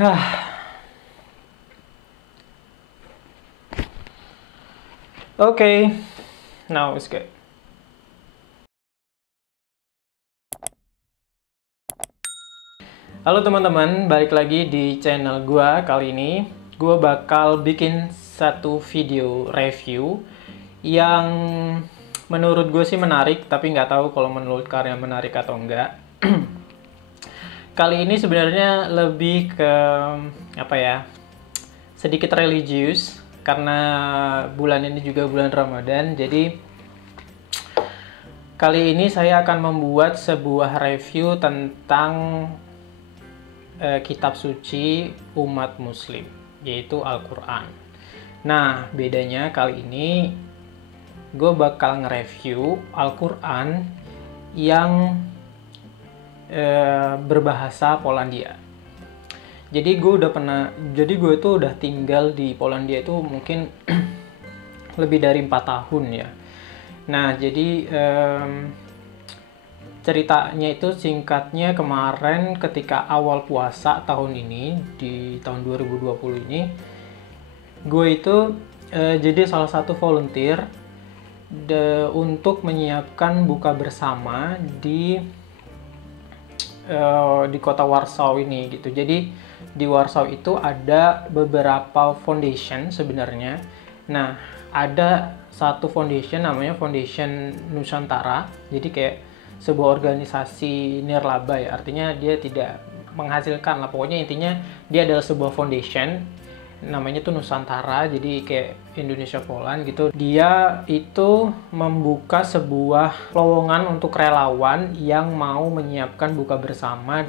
Okay, now it's good. Halo teman-teman, balik lagi di channel gua. Kali ini gua bakal bikin satu video review yang menurut gue sih menarik, tapi nggak tahu kalau menurut kalian menarik atau enggak. Kali ini sebenarnya lebih ke apa ya, sedikit religius karena bulan ini juga bulan Ramadan. Jadi kali ini saya akan membuat sebuah review tentang kitab suci umat muslim, yaitu Al-Quran. Nah, bedanya kali ini gue bakal nge-review Al-Quran yang berbahasa Polandia. Jadi gue itu udah tinggal di Polandia itu mungkin lebih dari 4 tahun ya. Nah, jadi ceritanya itu singkatnya, kemarin ketika awal puasa tahun ini, di tahun 2020 ini, gue itu jadi salah satu volunteer untuk menyiapkan buka bersama di kota Warsaw ini gitu. Jadi di Warsaw itu ada beberapa foundation sebenarnya. Nah, ada satu foundation namanya Foundation Nusantara. Jadi kayak sebuah organisasi nirlaba ya, artinya dia tidak menghasilkan lah, pokoknya intinya dia adalah sebuah foundation, namanya tuh Nusantara, jadi kayak Indonesia Poland gitu. Dia itu membuka sebuah lowongan untuk relawan yang mau menyiapkan buka bersama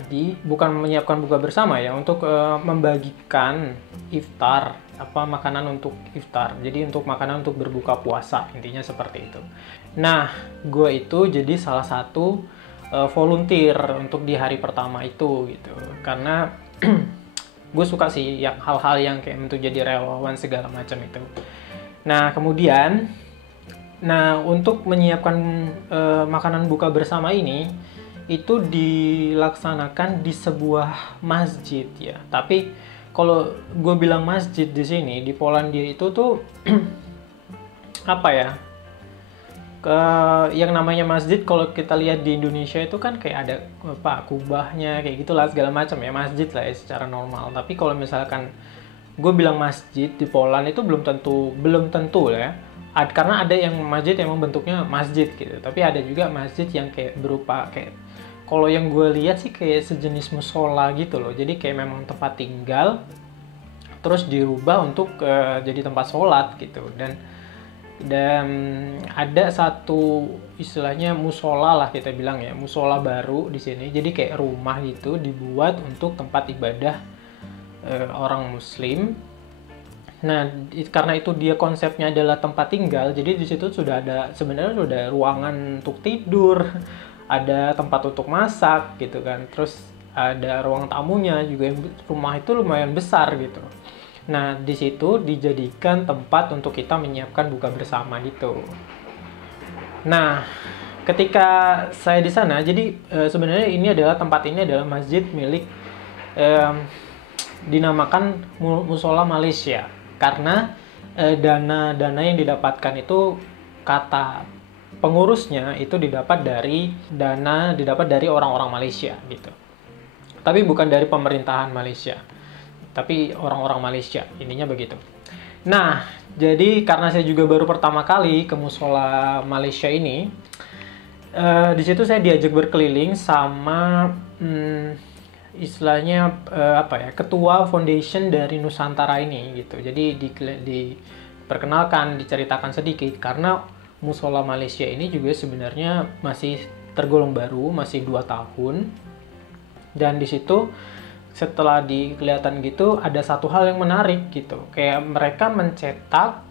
bukan menyiapkan buka bersama ya, untuk membagikan iftar, makanan untuk iftar, jadi untuk makanan untuk berbuka puasa, intinya seperti itu. Nah, gue itu jadi salah satu volunteer untuk di hari pertama itu gitu, karena gue suka sih yang hal-hal yang kayak untuk jadi relawan segala macam itu. Nah, kemudian untuk menyiapkan makanan buka bersama ini itu dilaksanakan di sebuah masjid ya. Tapi kalau gue bilang masjid di sini di Polandia itu tuh apa ya? Yang namanya masjid kalau kita lihat di Indonesia itu kan kayak ada kubahnya kayak gitulah segala macam ya, masjid lah ya secara normal. Tapi kalau misalkan gue bilang masjid di Poland itu belum tentu ya, karena ada yang masjid yang bentuknya masjid gitu, tapi ada juga masjid yang kayak berupa kayak, kalau yang gue lihat sih kayak sejenis musola gitu loh. Jadi kayak memang tempat tinggal terus dirubah untuk jadi tempat sholat gitu. Dan ada satu istilahnya musola lah kita bilang ya, musola baru di sini. Jadi kayak rumah gitu dibuat untuk tempat ibadah orang muslim. Nah, karena itu dia konsepnya adalah tempat tinggal, jadi di situ sebenarnya sudah ada ruangan untuk tidur, ada tempat untuk masak gitu kan. Terus ada ruang tamunya juga, rumah itu lumayan besar gitu. Nah, di situ dijadikan tempat untuk kita menyiapkan buka bersama gitu. Nah, ketika saya di sana, jadi sebenarnya ini adalah masjid milik dinamakan Musola Malaysia, karena dana yang didapatkan itu, kata pengurusnya, itu didapat dari orang-orang Malaysia gitu. Tapi bukan dari pemerintahan Malaysia, tapi orang-orang Malaysia, intinya begitu. Nah, jadi karena saya juga baru pertama kali ke musola Malaysia ini, di situ saya diajak berkeliling sama istilahnya ketua foundation dari Nusantara ini gitu. Jadi diperkenalkan, diceritakan sedikit, karena musola Malaysia ini juga sebenarnya masih tergolong baru, masih 2 tahun. Dan di situ setelah kelihatan gitu, ada satu hal yang menarik gitu, kayak mereka mencetak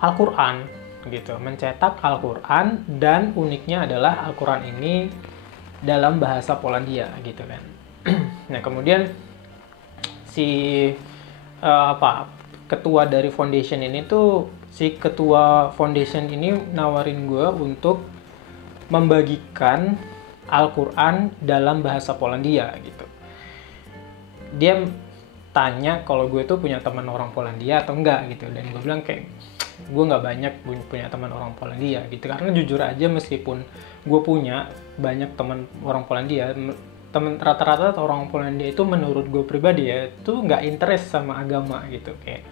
Al-Quran gitu, dan uniknya adalah Al-Quran ini dalam bahasa Polandia gitu kan. Nah, kemudian ketua dari foundation ini nawarin gue untuk membagikan Al-Quran dalam bahasa Polandia gitu. dia tanya kalau gue tuh punya teman orang Polandia atau enggak gitu, dan gue bilang kayak gue nggak banyak punya teman orang Polandia gitu, karena jujur aja meskipun gue punya banyak teman orang Polandia, teman rata-rata orang Polandia itu menurut gue pribadi ya itu nggak interest sama agama gitu, kayak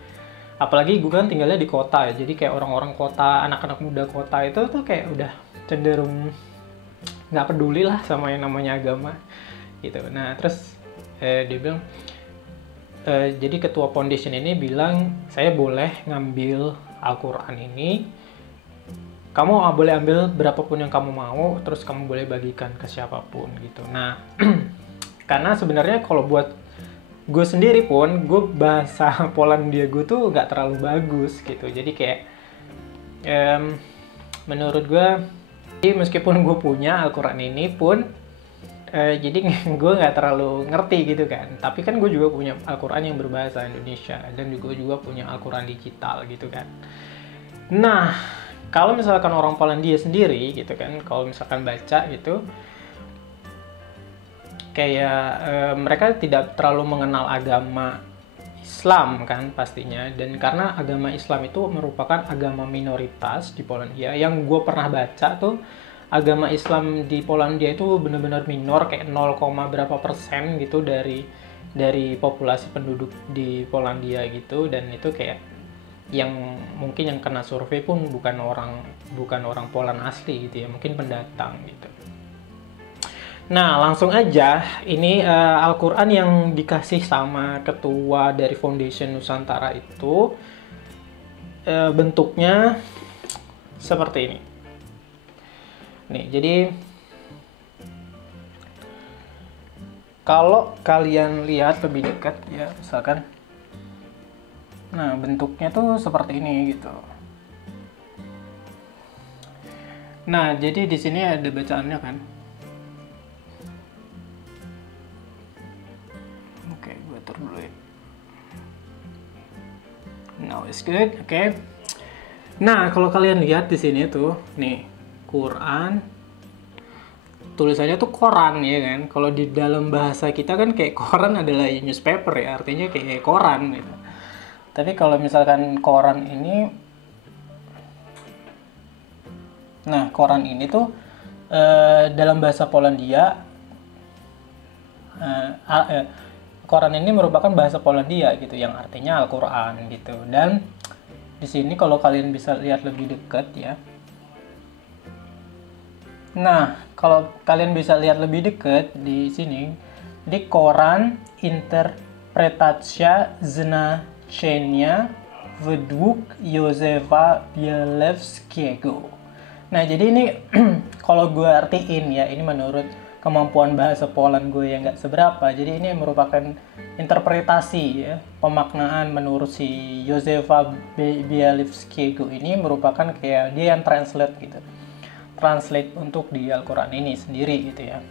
apalagi gue kan tinggalnya di kota ya, jadi kayak orang-orang kota, anak-anak muda kota itu tuh kayak udah cenderung nggak peduli lah sama yang namanya agama gitu. Nah terus dia bilang jadi ketua foundation ini bilang saya boleh ngambil Al-Quran ini, kamu boleh ambil berapapun yang kamu mau, terus kamu boleh bagikan ke siapapun gitu. Nah karena sebenarnya kalau buat gue sendiri pun, gue bahasa Polandia gue tuh nggak terlalu bagus gitu, jadi kayak menurut gue meskipun gue punya Al-Quran ini pun jadi gue nggak terlalu ngerti gitu kan, tapi kan gue juga punya Al-Quran yang berbahasa Indonesia, dan juga punya Al-Quran digital gitu kan. Nah kalau misalkan orang Polandia sendiri gitu kan, kalau misalkan baca gitu kayak mereka tidak terlalu mengenal agama Islam kan pastinya, dan karena agama Islam itu merupakan agama minoritas di Polandia, yang gue pernah baca tuh agama Islam di Polandia itu benar-benar minor, kayak 0, berapa persen gitu dari populasi penduduk di Polandia gitu, dan itu kayak yang mungkin yang kena survei pun bukan orang Poland asli gitu ya, mungkin pendatang gitu. Nah langsung aja, ini Al-Quran yang dikasih sama ketua dari Foundation Nusantara itu bentuknya seperti ini. Nih, jadi kalau kalian lihat lebih dekat ya, misalkan, nah bentuknya tuh seperti ini gitu. Nah, jadi di sini ada bacaannya kan. Oke, gue atur dulu ya. Now it's good, oke. Nah, kalau kalian lihat di sini tuh, nih Quran, tulisannya tuh koran ya kan. Kalau di dalam bahasa kita kan kayak koran adalah newspaper ya, artinya kayak koran gitu. Tapi kalau misalkan koran ini, nah koran ini tuh dalam bahasa Polandia, koran ini merupakan bahasa Polandia gitu, yang artinya Al-Quran gitu. Dan di sini kalau kalian bisa lihat lebih dekat ya. Nah, kalau kalian bisa lihat lebih dekat di sini, di koran interpretacja znaczenia według Józefa Bielewskiego. Nah, jadi ini kalau gue artiin ya, ini menurut kemampuan bahasa Poland gue yang nggak seberapa. Jadi ini merupakan interpretasi ya, pemaknaan menurut si Józefa Bielewskiego ini merupakan kayak dia yang translate gitu. Translate untuk di Al-Quran ini sendiri gitu ya.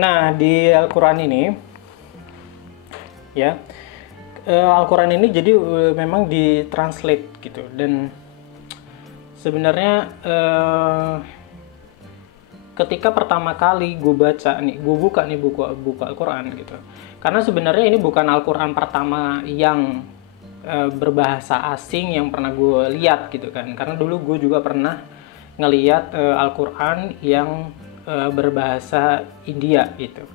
Nah di Al-Quran ini ya, Al-Quran ini jadi memang ditranslate gitu, dan sebenarnya ketika pertama kali gue baca nih, gue buka nih buku Al-Quran gitu, karena sebenarnya ini bukan Al-Quran pertama yang berbahasa asing yang pernah gue lihat gitu kan, karena dulu gue juga pernah ngeliat Al-Quran yang berbahasa India gitu.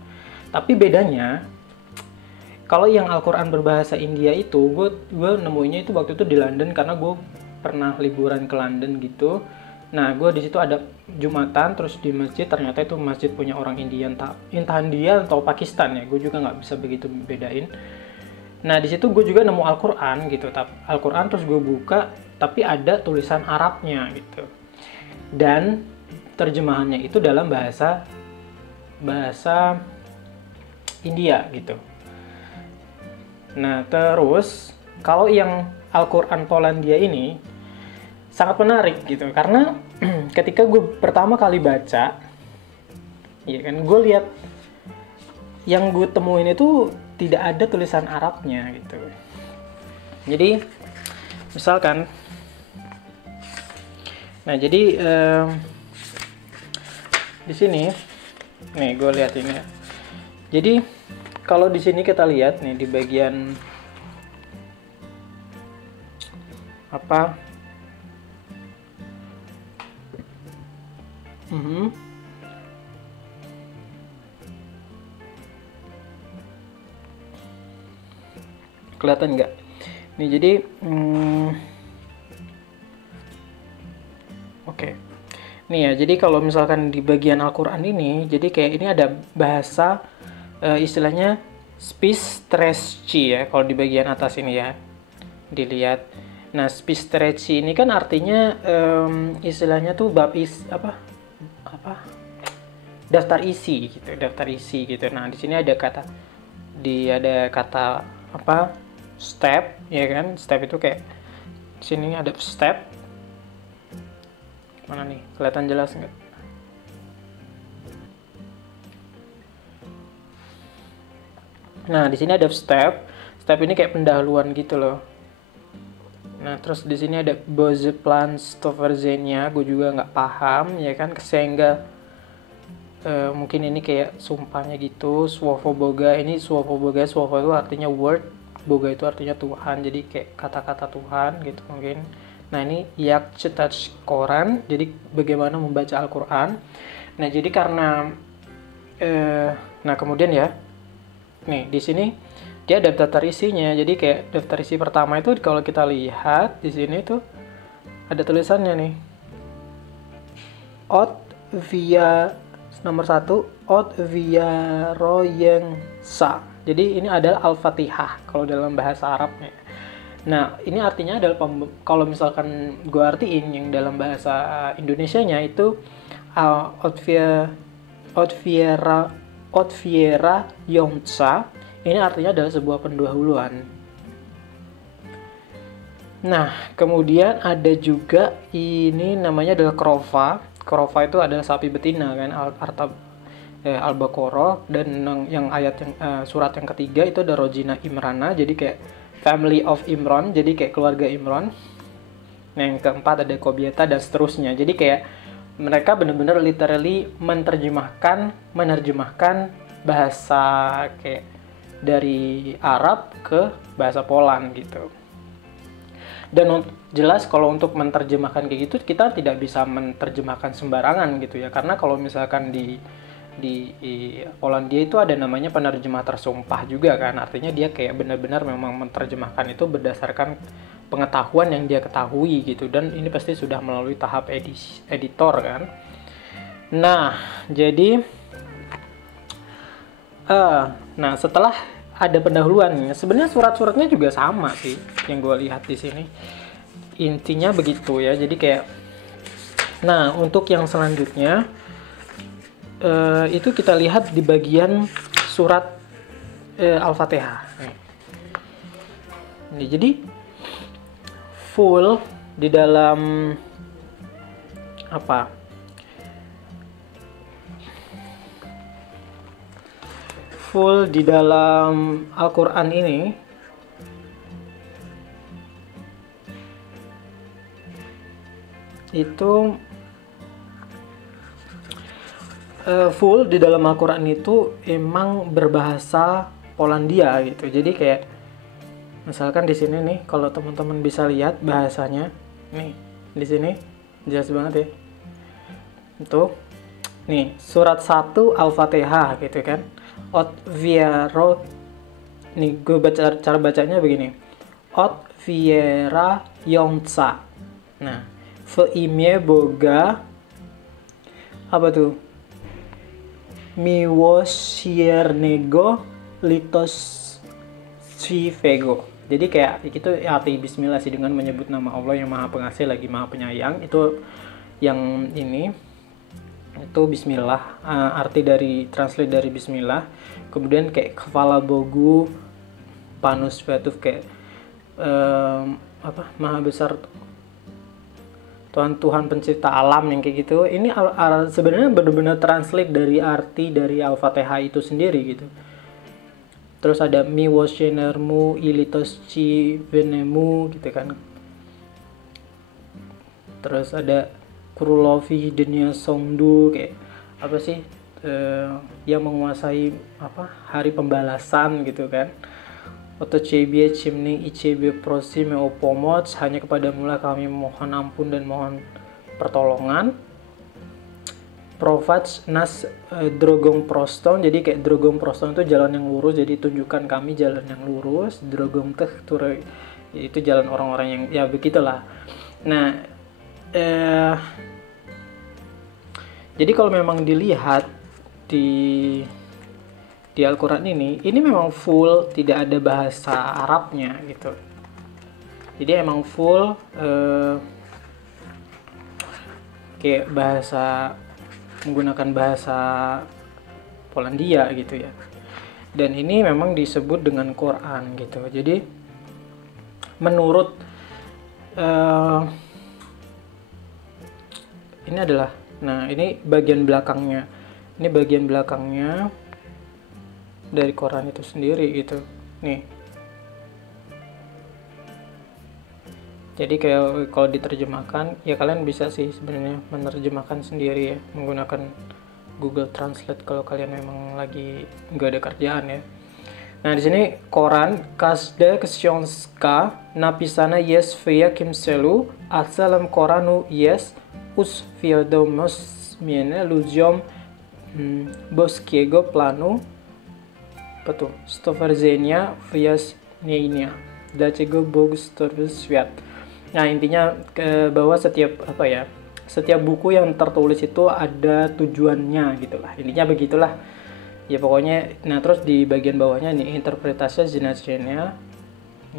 Tapi bedanya, kalau yang Al-Quran berbahasa India itu gue nemuinya itu waktu itu di London, karena gue pernah liburan ke London gitu. Nah gue di situ ada Jumatan, terus di masjid, ternyata itu masjid punya orang India, entah India atau Pakistan ya, gue juga nggak bisa begitu bedain. Nah di situ gue juga nemu Al-Quran gitu, Al-Quran terus gue buka, tapi ada tulisan Arabnya gitu, dan terjemahannya itu dalam bahasa India gitu. Nah terus kalau yang Al-Quran Polandia ini sangat menarik gitu, karena ketika gue pertama kali baca, ya kan, gue lihat yang gue temuin itu tidak ada tulisan Arabnya gitu. Jadi misalkan, nah jadi di sini Nih, gue lihat ini ya. Jadi kalau di sini kita lihat nih di bagian apa? Kelihatan nggak? Nih jadi, oke. Nih ya, jadi kalau misalkan di bagian Al-Quran ini, jadi kayak ini ada bahasa istilahnya spistresci ya, kalau di bagian atas ini ya, dilihat. Nah, spistresci ini kan artinya istilahnya tuh apa daftar isi gitu. Nah, di sini ada kata apa step ya kan, step itu kayak sini ada step, mana nih, kelihatan jelas nggak? Nah, di sini ada step ini kayak pendahuluan gitu loh. Nah, terus di sini ada Bozeplan Stoverzenia, gue juga nggak paham ya kan, sehingga mungkin ini kayak sumpahnya gitu. Swofoboga, ini Swofoboga, Swovo itu artinya word, Boga itu artinya Tuhan, jadi kayak kata-kata Tuhan gitu mungkin. Nah, ini yak cetat Quran, jadi bagaimana membaca Al-Quran. Nah, jadi karena nah kemudian ya, nih di sini dia ada daftar isinya. Jadi kayak daftar isi pertama itu kalau kita lihat di sini tuh ada tulisannya nih. Ot via nomor 1, Ot via royeng sa. Jadi ini adalah Al-Fatihah kalau dalam bahasa Arabnya. Nah, ini artinya adalah kalau misalkan gue artiin yang dalam bahasa Indonesianya itu Ot viera yongsa. Ini artinya adalah sebuah pendahuluan. Nah, kemudian ada juga ini namanya adalah krofa. Krofa itu adalah sapi betina kan, Al-Baqarah, dan yang ayat yang surat yang ketiga itu ada Rojina Imrana, jadi kayak family of Imran, jadi kayak keluarga Imran. Nah, yang keempat ada Kobieta dan seterusnya. Jadi kayak mereka benar-benar literally menerjemahkan bahasa kayak dari Arab ke bahasa Poland gitu. Dan jelas kalau untuk menerjemahkan kayak gitu kita tidak bisa menerjemahkan sembarangan gitu ya, karena kalau misalkan di Polandia itu ada namanya penerjemah tersumpah juga kan, artinya dia kayak benar-benar memang menerjemahkan itu berdasarkan pengetahuan yang dia ketahui gitu, dan ini pasti sudah melalui tahap editor kan. Nah, jadi nah setelah ada pendahuluannya, sebenarnya surat-suratnya juga sama sih yang gue lihat di sini, intinya begitu ya. Jadi kayak, nah untuk yang selanjutnya itu kita lihat di bagian surat Al-Fatihah. Nih, jadi full di dalam full di dalam Al-Quran ini itu full di dalam Al-Quran itu emang berbahasa Polandia gitu. Jadi kayak misalkan di sini nih, kalau teman-teman bisa lihat bahasanya nih di sini jelas banget ya. Itu nih surat 1 Al-Fatihah gitu kan. Ot viera, nih gue baca cara bacanya begini. Ot viera yongsa. Nah, feimye boga apa tuh? Miwosiernego litos svego. Jadi kayak itu arti bismillah sih, dengan menyebut nama Allah yang maha pengasih lagi maha penyayang. Itu yang ini itu bismillah, arti dari translate dari bismillah. Kemudian kayak kepala bogu panus batuf, kayak maha besar Tuhan pencipta alam, yang kayak gitu. Ini sebenarnya benar-benar translate dari arti dari Al-Fatihah itu sendiri gitu. Terus ada miwoshenermu ilitosci venemu gitu kan. Terus ada kurulovi dunia songdu, kayak apa sih, yang menguasai hari pembalasan gitu kan. Oto ciebie cimning icebie prosime o pomoc, hanya kepadamu lah kami mohon ampun dan mohon pertolongan. Provac nas drogong proston, jadi kayak drogong proston itu jalan yang lurus, jadi tunjukkan kami jalan yang lurus. Drogong teh itu jalan orang-orang yang ya begitulah. Nah, jadi kalau memang dilihat di Al-Quran ini memang full tidak ada bahasa Arabnya gitu. Jadi emang full kayak menggunakan bahasa Polandia gitu ya. Dan ini memang disebut dengan Quran gitu. Jadi menurut ini adalah, nah ini bagian belakangnya. Ini bagian belakangnya dari Quran itu sendiri gitu. Nih. Jadi kayak kalau diterjemahkan, ya kalian bisa sih sebenarnya menerjemahkan sendiri ya, menggunakan Google Translate kalau kalian memang lagi nggak ada kerjaan ya. Nah di sini Quran kasde książka napisana jest w jakim celu, a celem Koranu jest uświadomienie ludziom boskiego planu stworzenia wyjaśnienia dlaczego Bóg stworzył świat. Nah intinya bahwa setiap buku yang tertulis itu ada tujuannya gitulah, intinya begitulah ya pokoknya. Nah terus di bagian bawahnya nih interpretasi znaczenia,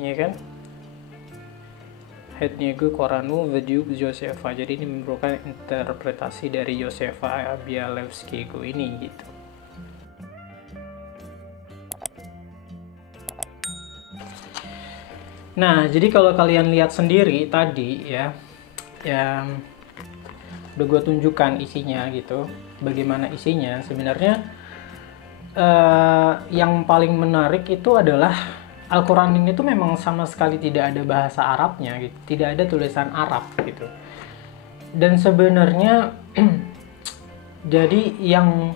ya kan, Hedniego Koranu według Józefa. Jadi ini merupakan interpretasi dari Józefa Bialewskiego ini gitu. Nah, jadi kalau kalian lihat sendiri tadi ya, yang udah gue tunjukkan isinya gitu, bagaimana isinya sebenarnya. Yang paling menarik itu adalah Al-Quran ini tuh memang sama sekali tidak ada bahasa Arabnya gitu, tidak ada tulisan Arab gitu. Dan sebenarnya jadi yang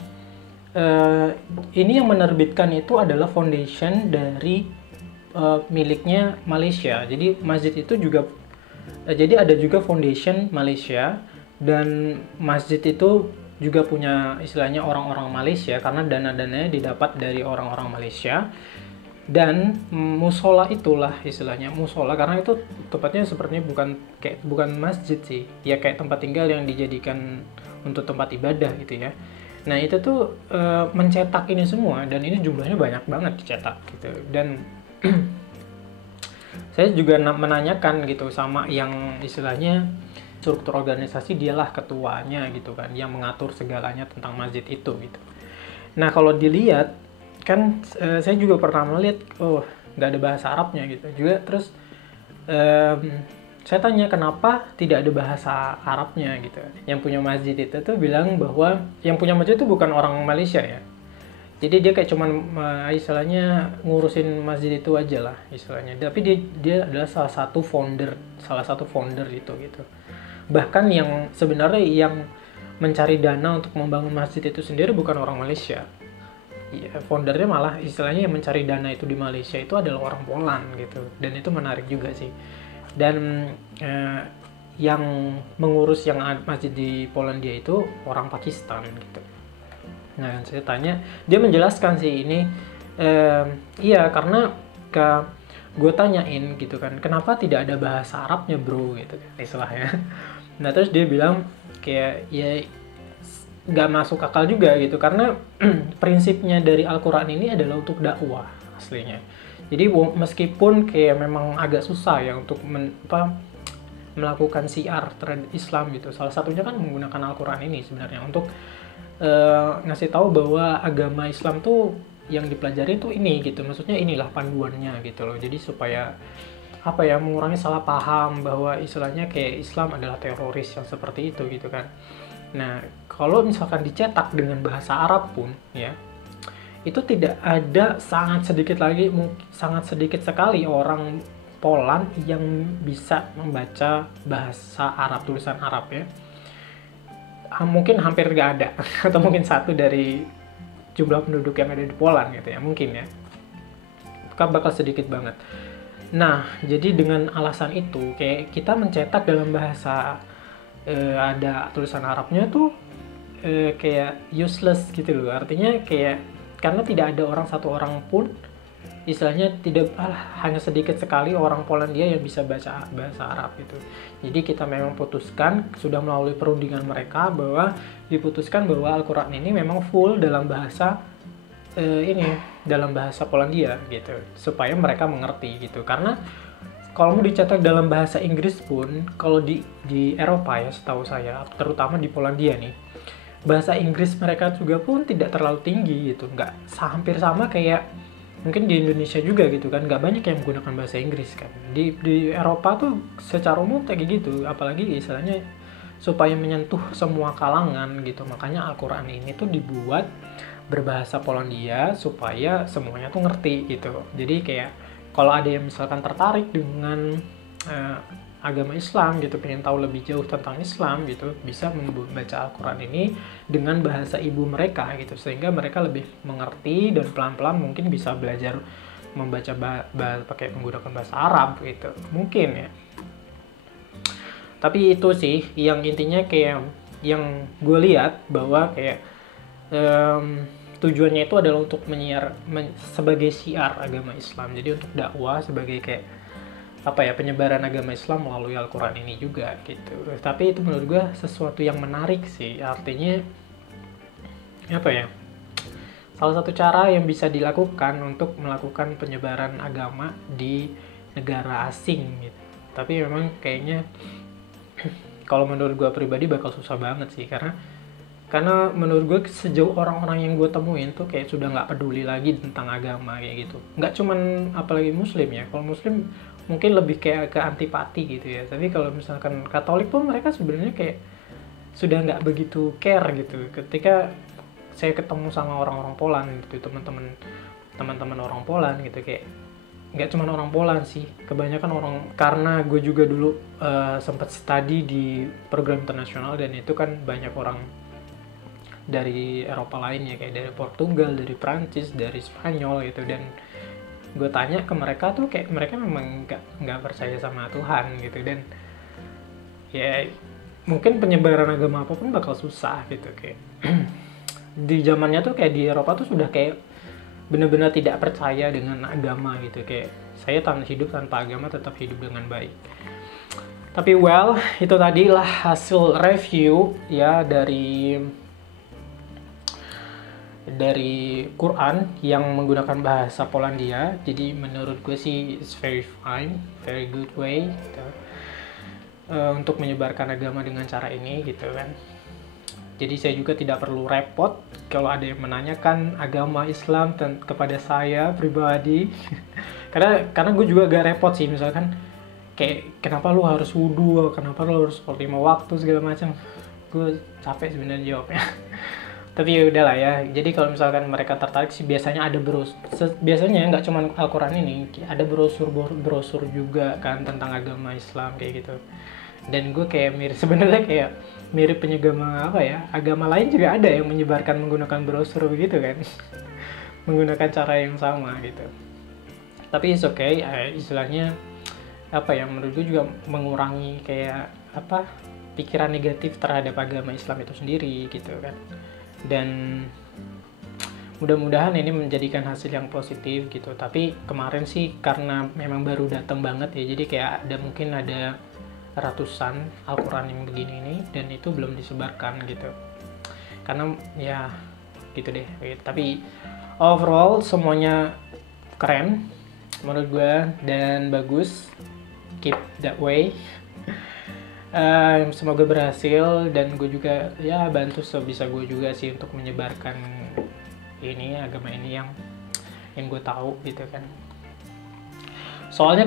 ini yang menerbitkan itu adalah foundation dari miliknya Malaysia. Jadi masjid itu juga jadi ada juga foundation Malaysia, dan masjid itu juga punya istilahnya orang-orang Malaysia karena dana-dananya didapat dari orang-orang Malaysia. Dan musola itulah istilahnya musola, karena itu tepatnya sepertinya bukan masjid sih ya, kayak tempat tinggal yang dijadikan untuk tempat ibadah gitu ya. Nah itu tuh mencetak ini semua, dan ini jumlahnya banyak banget dicetak gitu. Dan saya juga menanyakan gitu sama yang istilahnya struktur organisasi, dialah ketuanya gitu kan, yang mengatur segalanya tentang masjid itu gitu. Nah kalau dilihat kan saya juga pernah melihat nggak ada bahasa Arabnya gitu juga. Terus saya tanya kenapa tidak ada bahasa Arabnya gitu. Yang punya masjid itu tuh bilang bahwa yang punya masjid itu bukan orang Malaysia ya. Jadi dia kayak cuman istilahnya ngurusin masjid itu aja lah istilahnya. Tapi dia adalah salah satu founder itu gitu. Bahkan yang sebenarnya yang mencari dana untuk membangun masjid itu sendiri bukan orang Malaysia. Ya, foundernya malah istilahnya yang mencari dana itu di Malaysia itu adalah orang Poland gitu. Dan itu menarik juga sih. Dan yang mengurus yang masjid di Polandia itu orang Pakistan gitu. Nah, saya tanya, dia menjelaskan sih ini, iya karena gue tanyain gitu kan, kenapa tidak ada bahasa Arabnya bro gitu kan istilahnya. Nah terus dia bilang kayak ya nggak masuk akal juga gitu, karena prinsipnya dari Al-Quran ini adalah untuk dakwah aslinya. Jadi meskipun kayak memang agak susah ya untuk melakukan syiar terhadap Islam gitu, salah satunya kan menggunakan Al-Quran ini sebenarnya untuk ngasih tahu bahwa agama Islam tuh yang dipelajari tuh ini gitu, maksudnya inilah panduannya gitu loh. Jadi supaya mengurangi salah paham bahwa istilahnya kayak Islam adalah teroris yang seperti itu gitu kan. Nah kalau misalkan dicetak dengan bahasa Arab pun ya, itu tidak ada, sangat sedikit sekali orang Poland yang bisa membaca bahasa Arab, tulisan Arab ya. mungkin hampir nggak ada atau mungkin satu dari jumlah penduduk yang ada di Poland gitu ya, mungkin ya, bakal sedikit banget. Nah, jadi dengan alasan itu kayak kita mencetak dalam bahasa ada tulisan Arabnya tuh kayak useless gitu loh. Artinya kayak karena tidak ada satu orang pun, istilahnya tidak hanya sedikit sekali orang Polandia yang bisa baca bahasa Arab gitu. Jadi kita memang putuskan, sudah melalui perundingan mereka, bahwa diputuskan bahwa Al-Quran ini memang full dalam bahasa dalam bahasa Polandia gitu, supaya mereka mengerti gitu. Karena kalau mau dicetak dalam bahasa Inggris pun, kalau di Eropa ya, setahu saya, terutama di Polandia nih, bahasa Inggris mereka juga pun tidak terlalu tinggi gitu, nggak hampir sama kayak mungkin di Indonesia juga gitu kan, nggak banyak yang menggunakan bahasa Inggris kan. Di Eropa tuh secara umum kayak gitu, apalagi istilahnya supaya menyentuh semua kalangan gitu. Makanya Al-Quran ini tuh dibuat berbahasa Polandia supaya semuanya tuh ngerti gitu. Jadi kayak kalau ada yang misalkan tertarik dengan agama Islam gitu, pengen tahu lebih jauh tentang Islam gitu, bisa membaca Al-Quran ini dengan bahasa ibu mereka gitu, sehingga mereka lebih mengerti dan pelan-pelan mungkin bisa belajar membaca pakai menggunakan bahasa Arab gitu, mungkin ya. Tapi itu sih yang intinya kayak yang gue lihat bahwa kayak tujuannya itu adalah untuk sebagai syiar agama Islam, jadi untuk dakwah sebagai kayak penyebaran agama Islam melalui Al-Quran ini juga gitu. Tapi itu menurut gue sesuatu yang menarik sih, artinya salah satu cara yang bisa dilakukan untuk melakukan penyebaran agama di negara asing gitu. Tapi memang kayaknya kalau menurut gue pribadi bakal susah banget sih, karena menurut gue sejauh orang-orang yang gue temuin tuh kayak sudah nggak peduli lagi tentang agama kayak gitu. Nggak cuman apalagi Muslim ya, kalau Muslim mungkin lebih kayak ke antipati gitu ya. Tapi kalau misalkan Katolik pun mereka sebenarnya kayak sudah nggak begitu care gitu. Ketika saya ketemu sama orang-orang Poland gitu, teman-teman orang Poland gitu, kayak nggak cuma orang Poland sih, kebanyakan orang, karena gue juga dulu sempat studi di program internasional, dan itu kan banyak orang dari Eropa lainnya, kayak dari Portugal, dari Prancis, dari Spanyol gitu. Dan gue tanya ke mereka tuh kayak mereka memang nggak percaya sama Tuhan gitu, dan ya mungkin penyebaran agama apapun bakal susah gitu. Kayak di zamannya tuh kayak di Eropa tuh sudah kayak benar-benar tidak percaya dengan agama gitu, kayak saya hidup tanpa agama tetap hidup dengan baik. Tapi well, itu tadilah hasil review ya dari Quran yang menggunakan bahasa Polandia. Jadi menurut gue sih it's very fine, very good way gitu, untuk menyebarkan agama dengan cara ini gitu kan. Jadi saya juga tidak perlu repot kalau ada yang menanyakan agama Islam kepada saya pribadi. karena gue juga agak repot sih, misalkan kayak kenapa lu harus wudu, kenapa lu harus sholat 5 waktu segala macam. Gue capek sebenarnya jawabnya. Tapi ya udahlah ya. Jadi kalau misalkan mereka tertarik sih, biasanya ada biasanya nggak cuma Al-Quran ini, ada brosur juga kan tentang agama Islam kayak gitu. Dan gue kayak sebenarnya kayak mirip penyegama agama lain juga ada yang menyebarkan menggunakan brosur begitu kan. Menggunakan cara yang sama gitu. Tapi it's okay, istilahnya menurut gue juga mengurangi kayak pikiran negatif terhadap agama Islam itu sendiri gitu kan. Dan mudah-mudahan ini menjadikan hasil yang positif gitu. Tapi kemarin sih karena memang baru datang banget ya, jadi kayak mungkin ada ratusan Al-Quran yang begini nih, dan itu belum disebarkan gitu. Karena ya gitu deh. Tapi overall semuanya keren menurut gue dan bagus. Keep that way. Semoga berhasil, dan gue juga ya bantu sebisa gue juga sih untuk menyebarkan agama ini yang gue tahu gitu kan. Soalnya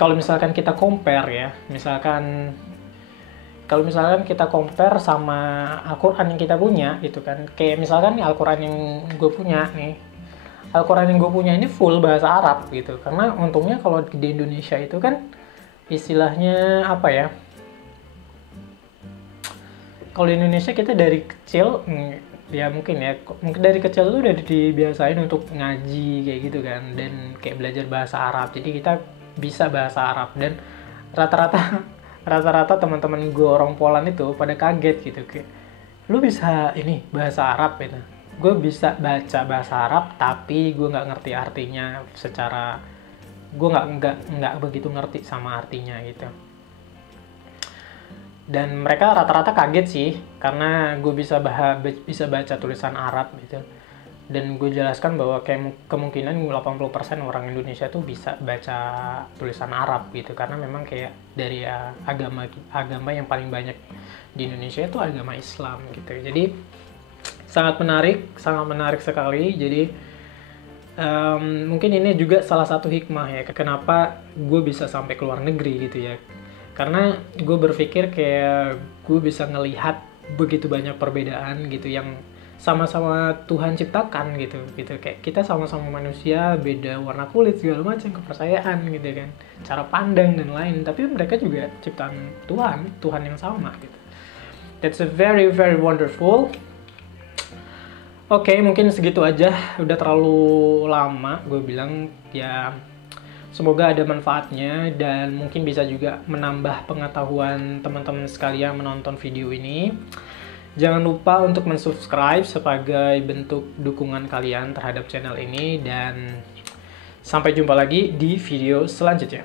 kalau misalkan kita compare ya, kalau misalkan kita compare sama Al-Quran yang kita punya gitu kan, kayak misalkan nih Al-Quran yang gue punya nih, Al-Quran yang gue punya ini full bahasa Arab gitu. Karena untungnya kalau di Indonesia itu kan istilahnya kalau di Indonesia kita dari kecil ya mungkin dari kecil tuh udah dibiasain untuk ngaji kayak gitu kan, dan kayak belajar bahasa Arab, jadi kita bisa bahasa Arab. Dan rata-rata rata-rata teman-teman gue orang Poland itu pada kaget gitu, kayak lu bisa ini bahasa Arab gitu. Gue bisa baca bahasa Arab tapi gue nggak ngerti artinya, secara gue nggak begitu ngerti sama artinya gitu. Dan mereka rata-rata kaget sih karena gue bisa baca tulisan Arab gitu. Dan gue jelaskan bahwa kemungkinan 80% orang Indonesia tuh bisa baca tulisan Arab gitu, karena memang kayak dari agama yang paling banyak di Indonesia itu agama Islam gitu. Jadi sangat menarik sekali. Jadi mungkin ini juga salah satu hikmah ya kenapa gue bisa sampai ke luar negeri gitu ya, karena gue berpikir kayak gue bisa ngelihat begitu banyak perbedaan gitu yang sama-sama Tuhan ciptakan gitu kayak kita sama-sama manusia, beda warna kulit segala macam, kepercayaan gitu kan, cara pandang dan lain, tapi mereka juga ciptaan Tuhan yang sama gitu. That's a very very wonderful. Oke, mungkin segitu aja, udah terlalu lama gue bilang ya. Semoga ada manfaatnya dan mungkin bisa juga menambah pengetahuan teman-teman sekalian menonton video ini. Jangan lupa untuk mensubscribe sebagai bentuk dukungan kalian terhadap channel ini, dan sampai jumpa lagi di video selanjutnya.